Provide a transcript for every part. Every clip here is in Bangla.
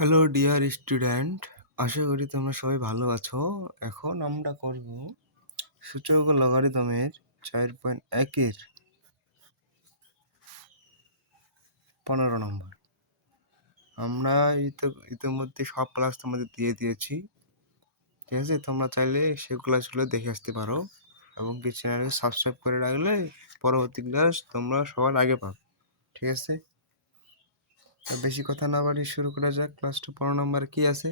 হ্যালো ডিয়ার স্টুডেন্ট, আশা করি তোমরা সবাই ভালো আছো। এখন আমরা করব সূচক ও লগারিদমের 4.1-এর 15 নম্বর। আমরা ইতিমধ্যে সব ক্লাস তোমাদের দিয়ে দিয়েছি, ঠিক আছে? তোমরা চাইলে সেই ক্লাসগুলো দেখে আসতে পারো এবং কি চ্যানেলকে সাবস্ক্রাইব করে রাখলে পরবর্তী ক্লাস তোমরা সবার আগে পাবে, ঠিক আছে? বেশি কথা না বাড়িয়ে শুরু করা যাক। ক্লাসটা 15 নম্বর কি আছে?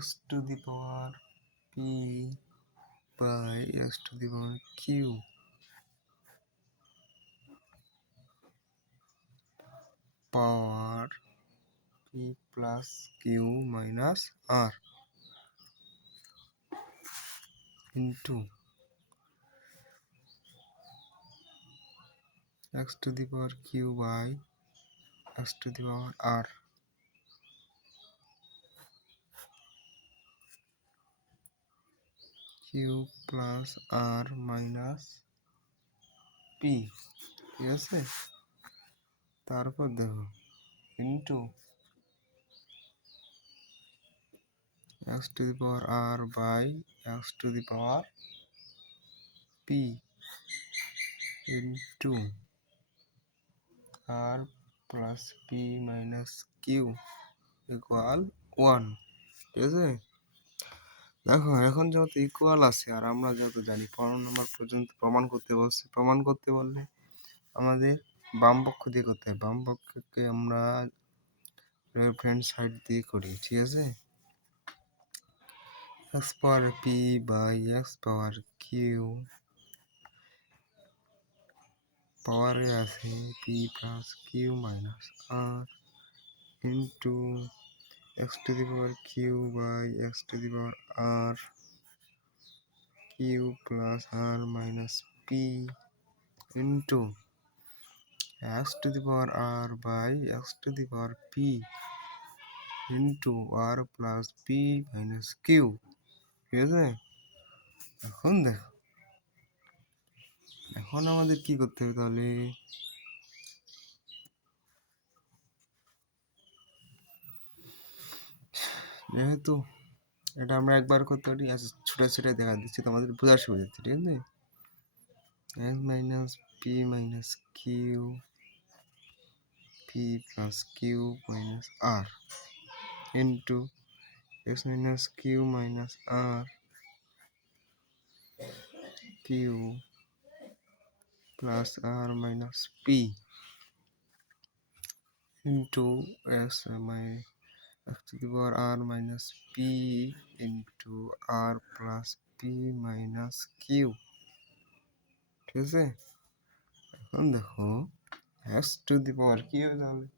x to the power p by x to the power q power p plus q minus r into x to the power q by x to the power r q plus r minus p, ঠিক আছে? তারপর দেখো into x to the power r by x to the power p into r plus p minus q equal 1, ঠিক আছে? দেখো এখন যেহেতু ইকুয়াল আছে আর আমরা যেহেতু জানি 15 নম্বর পর্যন্ত প্রমাণ করতে বলছে, প্রমাণ করতে বললে আমাদের বাম পক্ষ দিয়ে করতে হয়। বাম পক্ষকে আমরা রেফারেন্স সাইড দিয়ে করি, ঠিক আছে? x power p by x power q পাওয়ারে আছে p plus q minus r into x to the power q by x to the power r q plus r minus p into x to the power r by x to the power p into r plus p minus q, ঠিক আছে? এখন দেখো এখন আমাদের কি করতে হবে তাহলে? যেহেতু এটা আমরা একবার করতে পারি, আচ্ছা ছোটো ছোটো দেখা দিচ্ছি তোমাদের বোঝার সুবিধার্থে, ঠিক আছে? x minus p minus q p plus q minus r into x minus q minus r q plus r minus p into x to the power r minus p into r plus p minus q, ঠিক আছে? এখন দেখো x to the power কি হবে তাহলে?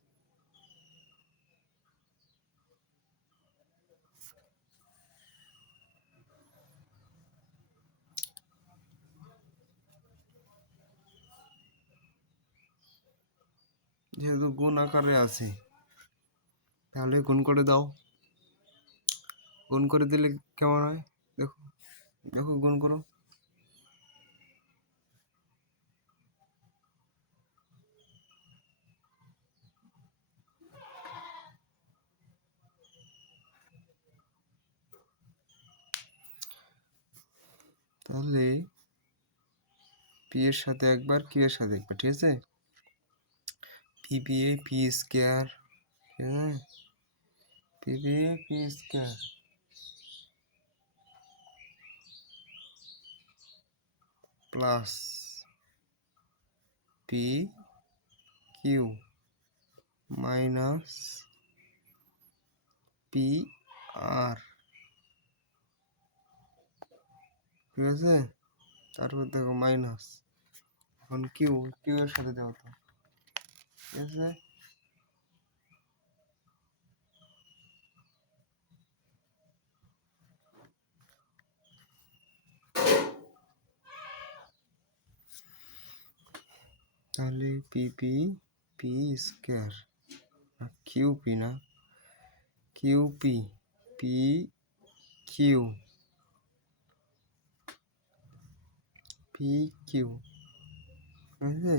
যেহেতু গুণ আকারে আছে তাহলে গুণ করে দাও। গুণ করে দিলে কেমন হয় দেখো, দেখো গুণ করো। তাহলে পি এর সাথে একবার কিউ এর সাথে একবার, ঠিক আছে? P P A P square, হ্যাঁ P P A P square plus P Q minus P R, ঠিক আছে? তারপর দেখো মাইনাস, এখন কিউ কিউ এর সাথে দেওয়া তো, ঠিক আছে? তাহলে P P P square Q P না Q P Q P Q, ঠিক আছে?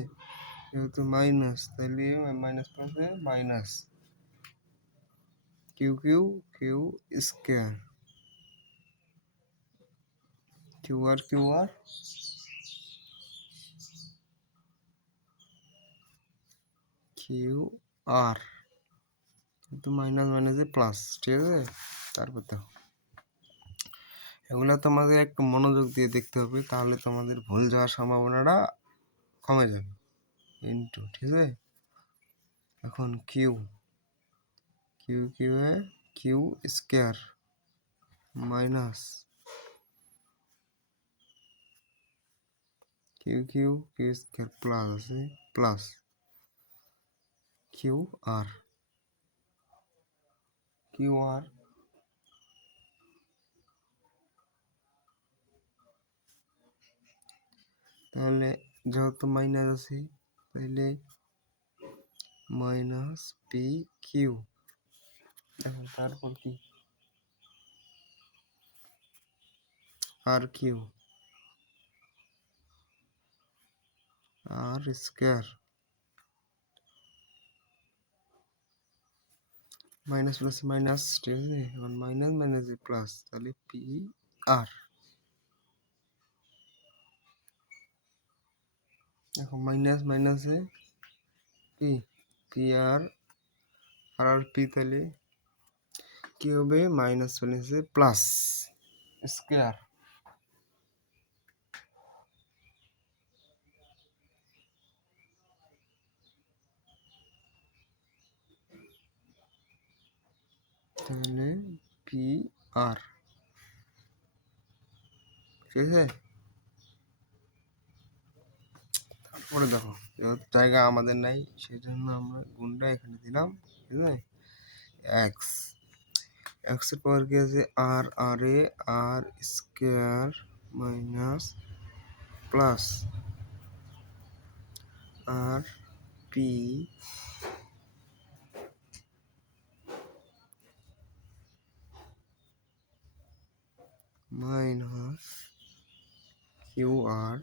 যেহেতু মাইনাস, তাহলে মাইনাস প্লাসে minus Q Q Q square, Q R Q R কিন্তু মাইনাস মাইনাসে প্লাস, ঠিক আছে? তারপর দেখো এগুলো তোমাদের একটু মনোযোগ দিয়ে দেখতে হবে, তাহলে তোমাদের ভুল যাওয়ার সম্ভাবনাটা কমে যাবে। ইন্টু, ঠিক আছে? এখন Q Q Q A Q square minus Q Q Q square plus আছে প্লাস কিউ আর তাহলে যেহেতু মাইনাস আছে তাহলে মাইনাস পি কিউ। এখন তারপর কি আর কিউ আর স্কোয়ার মাইনাস প্লাস মাইনাস, ঠিক আছে? এখন মাইনাস মাইনাসে প্লাস, তাহলে পি আর। এখন মাইনাস মাইনাসে পি, পি আর আর পি, তাহলে কি হবে? মাইনাস মাইনাসে প্লাস স্কোয়ার, তাহলে পি আর, ঠিক আছে? তারপরে দেখো যেহেতু জায়গা আমাদের নাই সেই জন্য আমরা গুণটা এখানে দিলাম, ঠিক আছে? এক্স এক্সের পাওয়ার কি আছে? আর R A R square minus plus R P minus Q R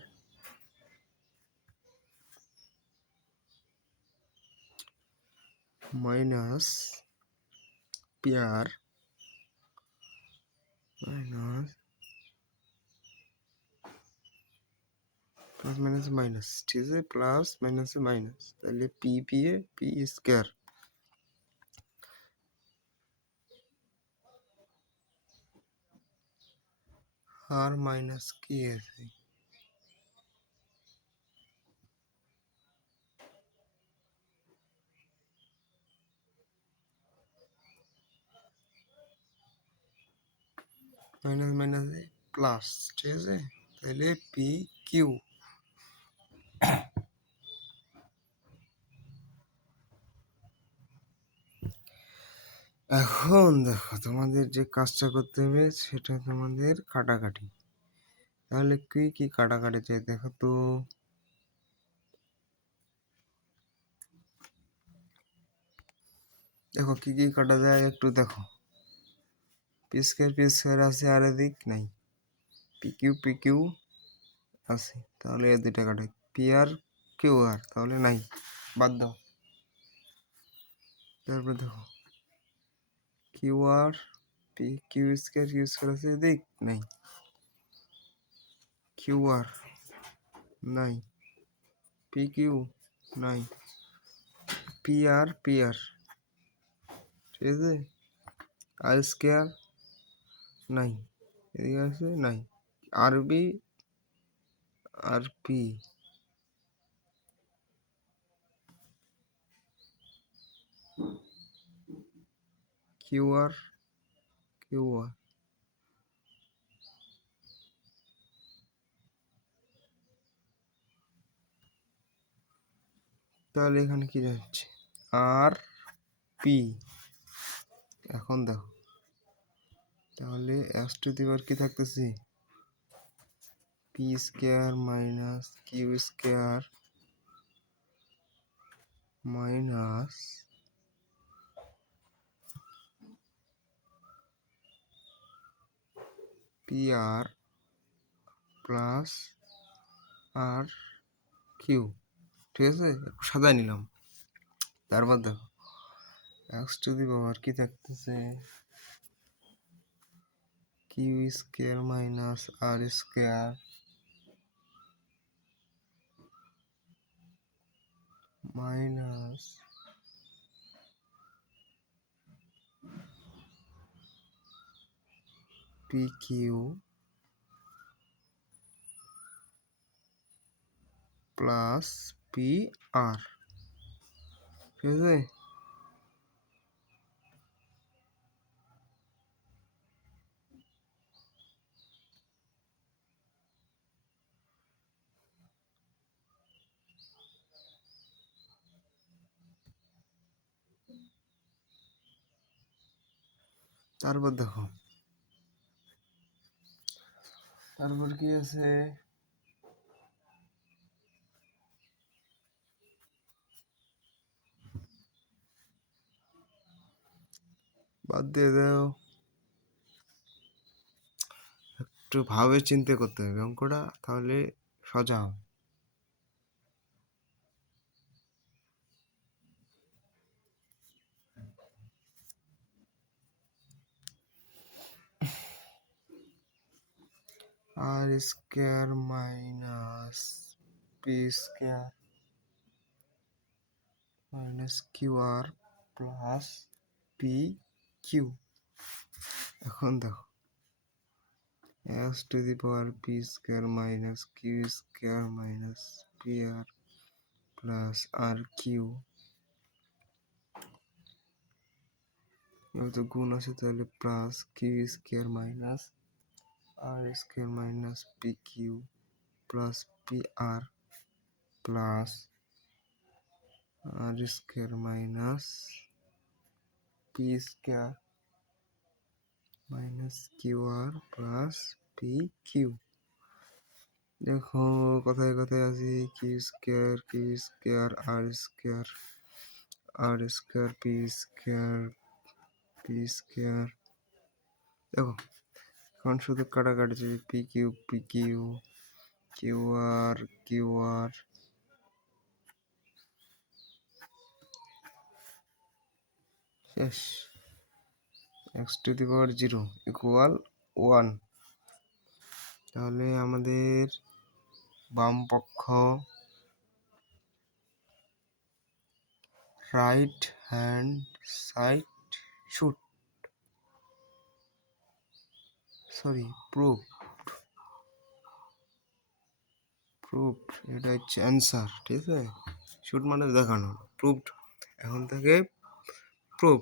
minus P R minus plus minus minus, ঠিক আছে? প্লাস মাইনাস মাইনাস, তাহলে P P A P square R minus কি আছে? মাইনাস মাইনাসে প্লাস, ঠিক আছে? তাহলে পি কিউ। এখন দেখো তোমাদের যে কাজটা করতে হবে সেটা তোমাদের কাটাকাটি। তাহলে কি কি কাটাকাটি চাই দেখো তো। দেখো কি কি কাটা যায় একটু দেখো। পি স্কোয়ার আছে আর এদিক নাই, পি কিউ আছে, তাহলে এ দুইটা কাটাই। পি আর কিউ আর তাহলে নাই, বাদ দাও। তারপরে দেখো Q R P Q square আছে এদিক নাই, কিউ আর নাই, পি কিউ নাই, পি আর ঠিক আছে? আর স্কোয়ার নাই, এদিকে আছে নাই, R B R P Q R তাহলে এখানে কি যাচ্ছে? R P. এখন দেখো তাহলে এক্স টু দি পাওয়ার কি থাকতেছে? P square minus Q square minus P R plus R Q, ঠিক আছে, সাজায় নিলাম। তারপর দেখো এক্স টু দি পাওয়ার কি থাকতেছে, Q square minus R square minus P Q plus P R, ঠিক আছে। তারপর দেখো তারপর কি আছে, বাদ দিয়ে দাও, একটু ভাবে চিন্তা করতে হবে অঙ্কটা, তাহলে সোজা হবে। R square minus P square minus Q R plus P Q. এখন দেখো X to the power P square minus Q square minus P R plus R Q, তো গুণ আছে তাহলে plus Q square minus R square minus P Q plus P R plus R square minus P square minus Q R plus P Q. দেখো কথায় কথায় আছে Q square R square P square. দেখো এখন শুধু কাটাকাটি যাবে, পি কিউ কিউ আর শেষ। X to the power 0 equal 1। তাহলে আমাদের বাম পক্ষ right hand side shoot, sorry proofed, এটা হচ্ছে অ্যান্সার, ঠিক আছে। শুট মানে দেখানো, প্রুফড, এখন থেকে প্রুফ